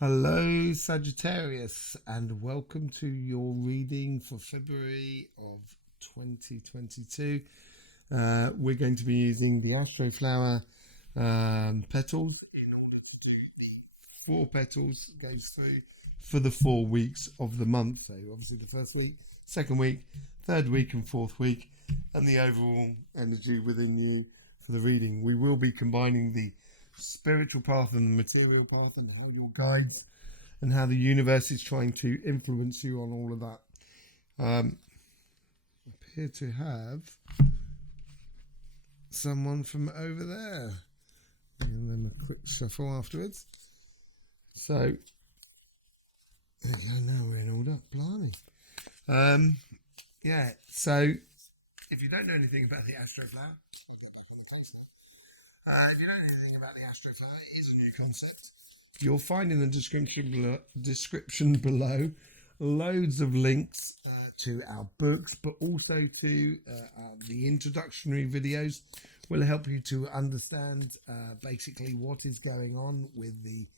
Hello, Sagittarius, and welcome to your reading for February of 2022. We're going to be using the Astroflower petals in order to do the four petals goes through for the 4 weeks of the month. So, obviously, the first week, second week, third week, and fourth week, and the overall energy within you for the reading. We will be combining the spiritual path and the material path and how your guides and how the universe is trying to influence you on all of that. Appear to have someone from over there. And then a quick shuffle afterwards. So, there you go, now we're in order. Blimey. Yeah, so if you don't know anything about the Astroflower, if you don't know anything about the Astroflower, it is a new concept. You'll find in the description below loads of links to our books, but also to the introductory videos will help you to understand basically what is going on with the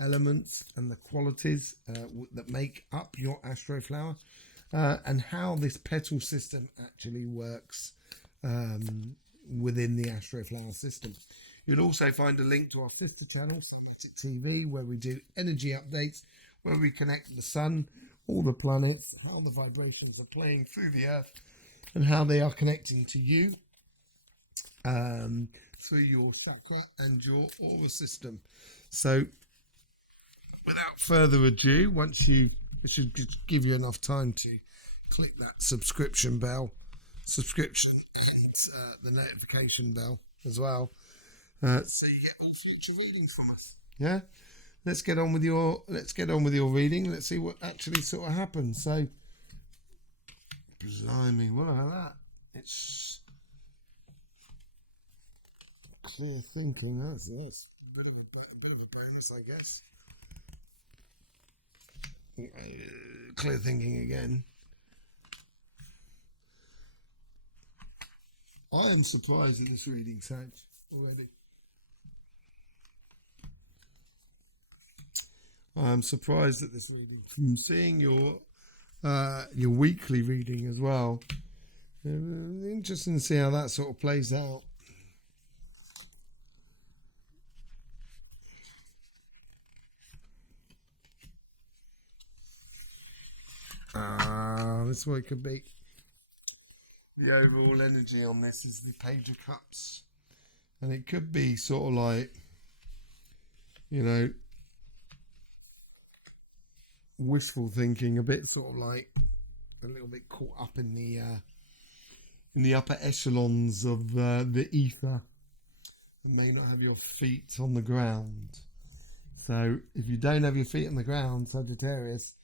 elements and the qualities that make up your Astroflower and how this petal system actually works within the Astroflower system. You'll also find a link to our sister channel, Somatic TV, where we do energy updates, where we connect the sun, all the planets, how the vibrations are playing through the earth, and how they are connecting to you through your chakra and your aura system. So, without further ado, it should give you enough time to click that subscription and the notification bell as well, so you get all future readings from us. Yeah, let's get on with your reading. Let's see what actually sort of happens. So, blimey, what about that? It's clear thinking. That's a bit of a bonus, I guess. Clear thinking again. I am surprised at this reading, Sag, already. I'm surprised at this reading. From seeing your weekly reading as well. Interesting to see how that sort of plays out. This is what it could be. The overall energy on this is the Page of Cups. And it could be sort of like, wishful thinking, a bit sort of like a little bit caught up in the upper echelons of the ether, and may not have your feet on the ground. So if you don't have your feet on the ground, Sagittarius,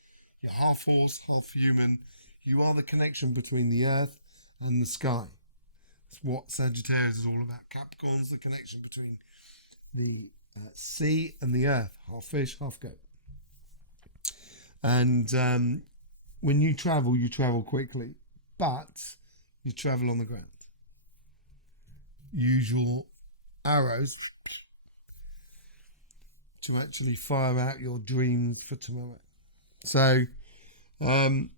you're half horse, half human. You are the connection between the earth and the sky. That's what Sagittarius is all about. Capricorn's the connection between the sea and the earth. Half fish, half goat. And when you travel quickly, but you travel on the ground. Use your arrows to actually fire out your dreams for tomorrow. So, the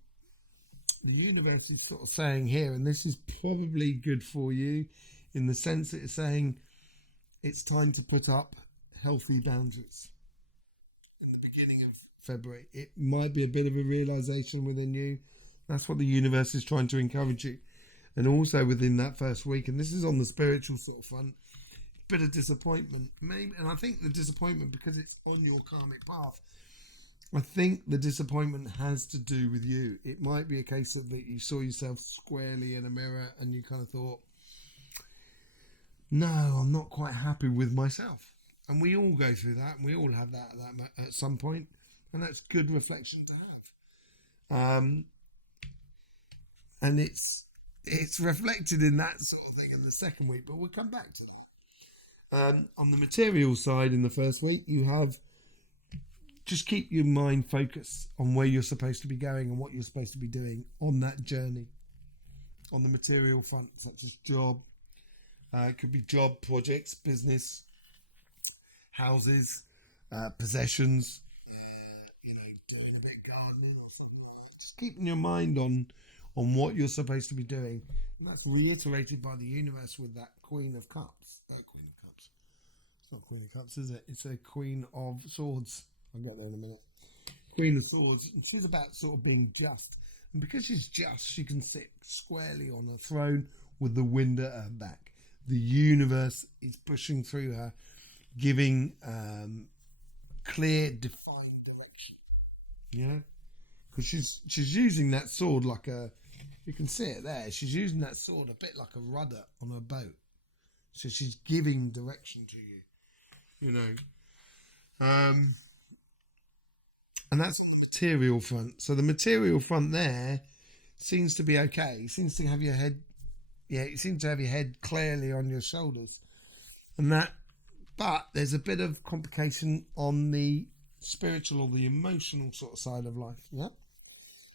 universe is sort of saying here, and this is probably good for you in the sense that it's saying it's time to put up healthy boundaries in the beginning of February. It might be a bit of a realization within you. That's what the universe is trying to encourage you. And also within that first week, and this is on the spiritual sort of front, bit of disappointment. Maybe, and I think the disappointment, because it's on your karmic path, I think the disappointment has to do with you. It might be a case of that you saw yourself squarely in a mirror and you kind of thought, no, I'm not quite happy with myself. And we all go through that, and we all have that at some point, and that's good reflection to have. And it's reflected in that sort of thing in the second week, but we'll come back to that. On the material side, in the first week, you have just keep your mind focused on where you're supposed to be going and what you're supposed to be doing on that journey. On the material front, such as job, it could be job, projects, business, houses, possessions. doing a bit of gardening or something like that. Just keeping your mind on what you're supposed to be doing. And that's reiterated by the universe with that Queen of Cups. Queen of Cups. It's not Queen of Cups, is it? It's a Queen of Swords. I'll get there in a minute. Queen of Swords. And she's about sort of being just. And because she's just, she can sit squarely on a throne with the wind at her back. The universe is pushing through her, giving clear, defined direction. Yeah, because she's using that sword like a. You can see it there. She's using that sword a bit like a rudder on a boat. So she's giving direction to you. You know, and that's on the material front. So the material front there seems to be okay. It seems to have your head. Yeah, you seem to have your head clearly on your shoulders, and that. But there's a bit of complication on the spiritual or the emotional sort of side of life. Yeah.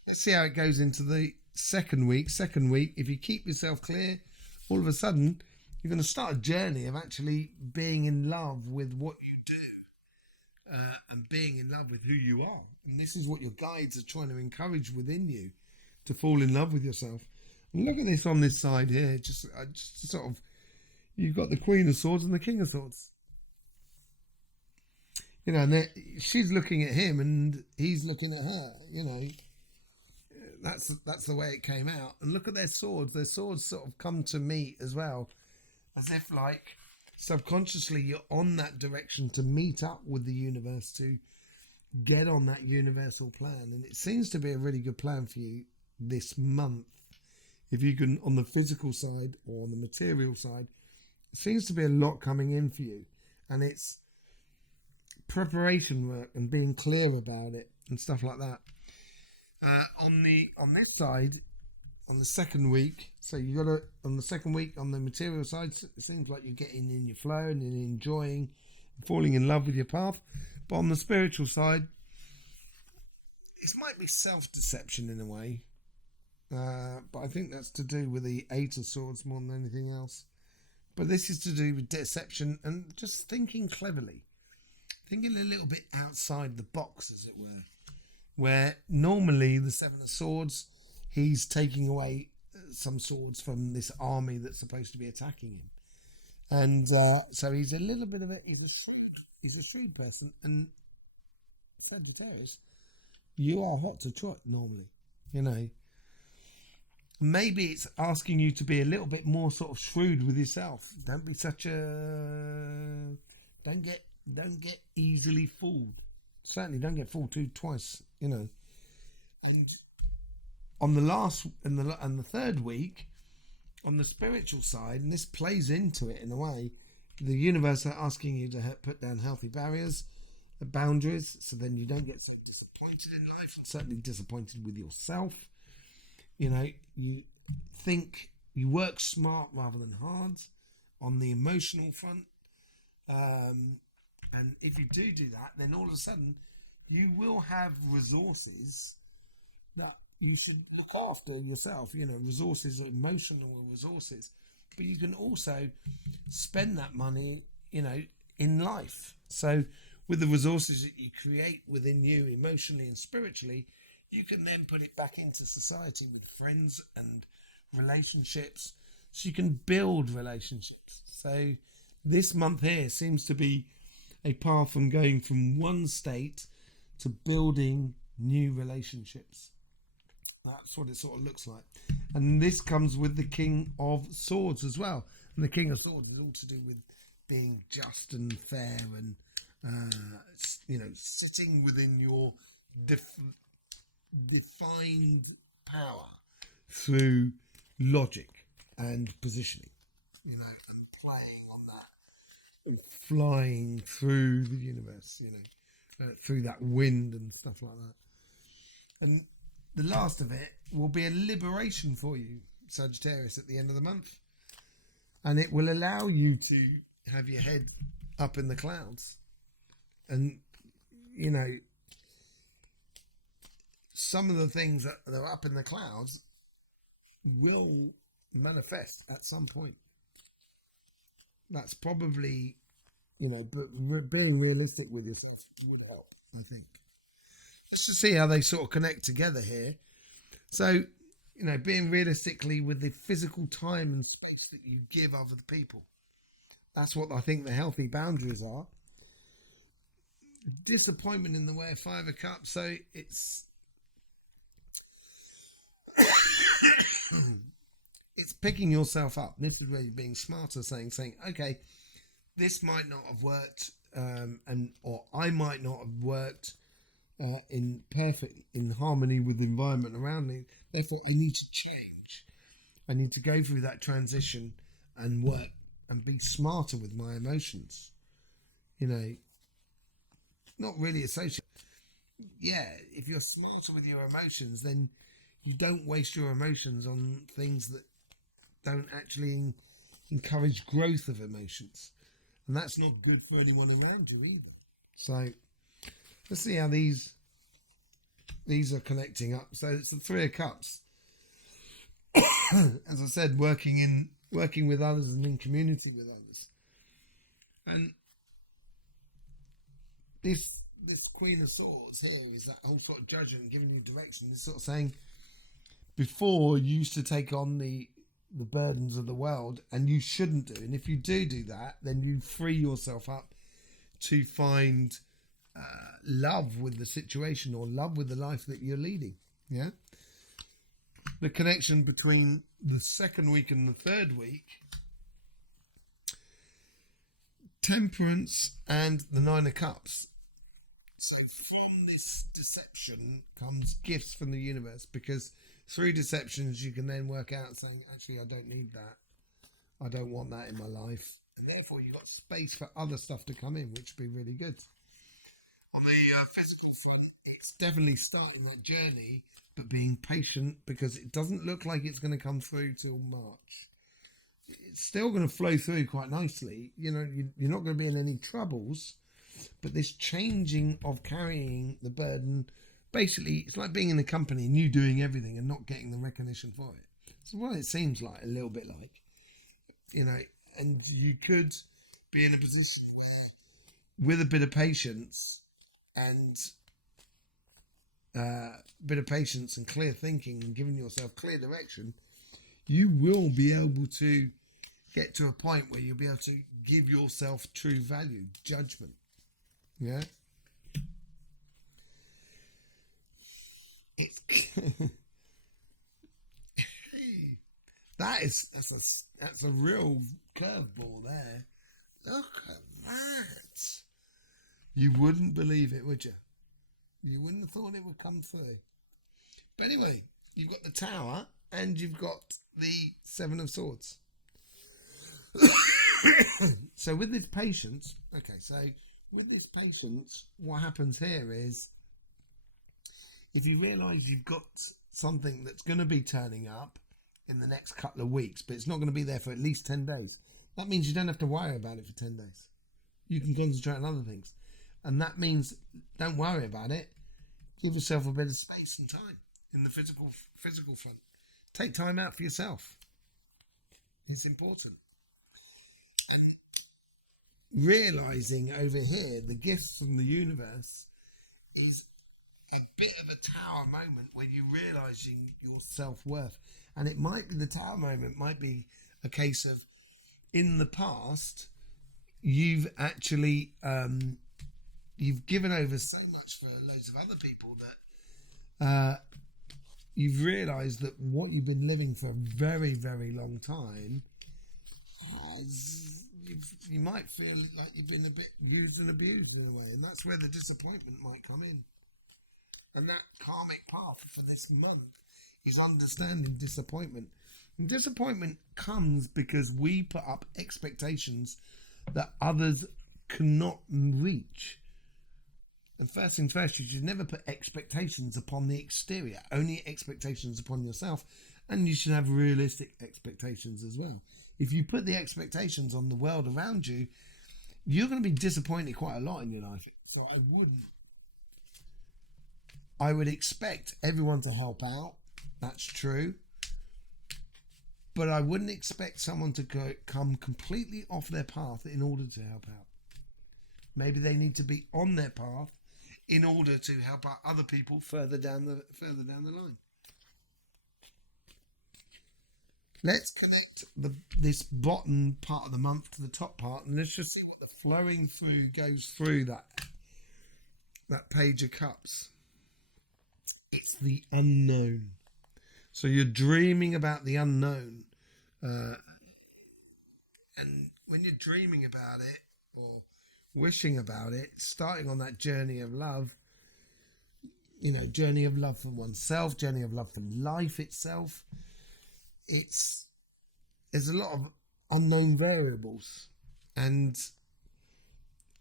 Let's see how it goes into the second week. Second week, if you keep yourself clear, all of a sudden you're going to start a journey of actually being in love with what you do, and being in love with who you are. And this is what your guides are trying to encourage within you, to fall in love with yourself. And look at this on this side here. Just sort of, you've got the Queen of Swords and the King of Swords. You know, and she's looking at him and he's looking at her. You know, that's the way it came out. And look at their swords. Their swords sort of come to meet as well, as if like subconsciously you're on that direction to meet up with the universe, to get on that universal plan. And it seems to be a really good plan for you this month. If you can, on the physical side or on the material side, it seems to be a lot coming in for you. And it's preparation work and being clear about it and stuff like that. On this side, on the second week, so you got to, on the second week on the material side, it seems like you're getting in your flow and enjoying, falling in love with your path. But on the spiritual side, it might be self-deception in a way, but I think that's to do with the Eight of Swords more than anything else. But this is to do with deception and just thinking cleverly, thinking a little bit outside the box, as it were. Where normally the Seven of Swords, he's taking away some swords from this army that's supposed to be attacking him, and so he's a little bit of he's a shrewd person. And Sagittarius, you are hot to trot normally, you know. Maybe it's asking you to be a little bit more sort of shrewd with yourself. Don't be such a don't get easily fooled. Certainly don't get fooled twice, you know. And on the last and the third week, on the spiritual side, and this plays into it in a way, the universe are asking you to put down healthy boundaries, so then you don't get so disappointed in life, and certainly disappointed with yourself. You know, you work smart rather than hard on the emotional front. And if you do that, then all of a sudden you will have resources that you should look after yourself. You know, resources, emotional resources, but you can also spend that money, you know, in life. So with the resources that you create within you emotionally and spiritually, you can then put it back into society with friends and relationships. So you can build relationships. So this month here seems to be a path from going from one state to building new relationships. That's what it sort of looks like. And this comes with the King of Swords as well. And the King of Swords is all to do with being just and fair and, you know, sitting within your defined power through logic and positioning, you know, and playing on that and flying through the universe, you know, through that wind and stuff like that. And the last of it will be a liberation for you, Sagittarius, at the end of the month. And it will allow you to have your head up in the clouds. And, you know, some of the things that are up in the clouds will manifest at some point. That's probably, you know, but being realistic with yourself would help, I think. just to see how they sort of connect together here. So, being realistically with the physical time and space that you give other people. That's what I think the healthy boundaries are. Disappointment in the way of Five of Cups. So it's picking yourself up. This is where you're being smarter, saying, okay, this might not have worked, or I might not have worked in harmony with the environment around me. Therefore, I need to change. I need to go through that transition and work and be smarter with my emotions. Not really associated. Yeah, if you're smarter with your emotions, then you don't waste your emotions on things that don't actually encourage growth of emotions, and that's not good for anyone around you either. So let's see how these are connecting up. So it's the Three of Cups. As I said, working with others and in community with others, and this Queen of Swords here is that whole sort of judgment, giving you direction. It's sort of saying, before you used to take on the burdens of the world, and you shouldn't do. And if you do that, then you free yourself up to find love with the situation or love with the life that you're leading. Yeah. The connection between the second week and the third week, Temperance and the Nine of Cups. So from this deception comes gifts from the universe, because through deceptions you can then work out saying, actually, I don't need that. I don't want that in my life. And therefore you've got space for other stuff to come in, which would be really good. On the physical front, it's definitely starting that journey, but being patient, because it doesn't look like it's going to come through till March. It's still going to flow through quite nicely. You're not going to be in any troubles, but this changing of carrying the burden, basically, it's like being in a company and you doing everything and not getting the recognition for it. It's what it seems like, a little bit like, and you could be in a position where, with a bit of patience and clear thinking and giving yourself clear direction, you will be able to get to a point where you'll be able to give yourself true value, judgment. Yeah. That's a real curveball there. Look at that. You wouldn't believe it, would you? You wouldn't have thought it would come through. But anyway, you've got the Tower and you've got the Seven of Swords. So with this patience, what happens here is, if you realise you've got something that's going to be turning up in the next couple of weeks, but it's not going to be there for at least 10 days, that means you don't have to worry about it for 10 days. You can concentrate on other things. And that means don't worry about it. Give yourself a bit of space and time in the physical front. Take time out for yourself. It's important. Realising over here the gifts from the universe is a bit of a Tower moment where you're realising your self-worth. And it might be, the Tower moment might be a case of, in the past, you've actually you've given over so much for loads of other people that you've realised that what you've been living for a very, very long time you might feel like you've been a bit used and abused in a way, and that's where the disappointment might come in. And that karmic path for this month is understanding disappointment. And disappointment comes because we put up expectations that others cannot reach. And first things first, you should never put expectations upon the exterior, only expectations upon yourself. And you should have realistic expectations as well. If you put the expectations on the world around you, you're going to be disappointed quite a lot in your life. So I would expect everyone to help out. That's true. But I wouldn't expect someone to come completely off their path in order to help out. Maybe they need to be on their path in order to help out other people further down the line. Let's connect this bottom part of the month to the top part, and let's just see what the flowing through goes through that Page of Cups. It's the unknown. So you're dreaming about the unknown, and when you're dreaming about it or wishing about it, starting on that journey of love, journey of love for oneself, journey of love for life itself. There's a lot of unknown variables, and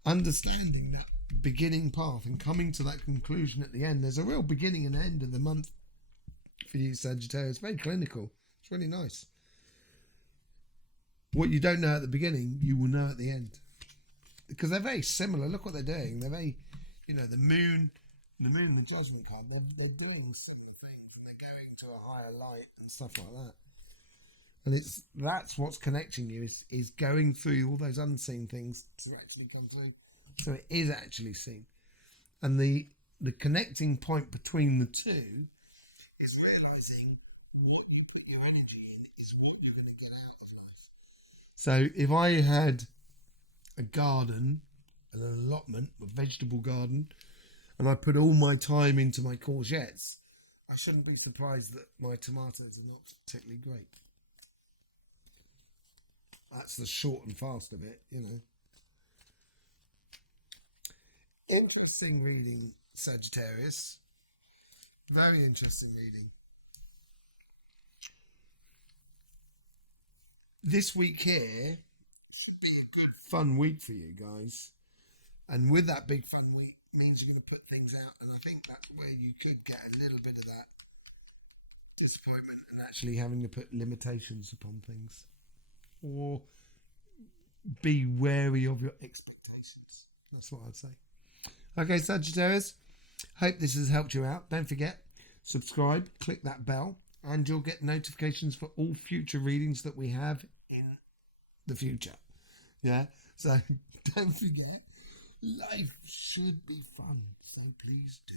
understanding that beginning path and coming to that conclusion at the end. There's a real beginning and end of the month for you, Sagittarius. Very clinical. It's really nice. What you don't know at the beginning, you will know at the end, because they're very similar. Look what they're doing. They're very, the moon, the Judgment card. They're doing similar things, and they're going to a higher light and stuff like that. And that's what's connecting you is going through all those unseen things to actually come through. So it is actually seen. And the connecting point between the two is realizing what you put your energy in is what you're going to get out of life. So if I had a garden, an allotment, a vegetable garden, and I put all my time into my courgettes, I shouldn't be surprised that my tomatoes are not particularly great. That's the short and fast of it, Interesting reading, Sagittarius. Very interesting reading. This week here should be a good fun week for you guys. And with that big fun week means you're going to put things out. And I think that's where you could get a little bit of that disappointment and actually having to put limitations upon things. Or be wary of your expectations. That's what I'd say. Okay, Sagittarius, hope this has helped you out. Don't forget, subscribe, click that bell, and you'll get notifications for all future readings that we have in the future. Yeah, so don't forget, life should be fun, so please do.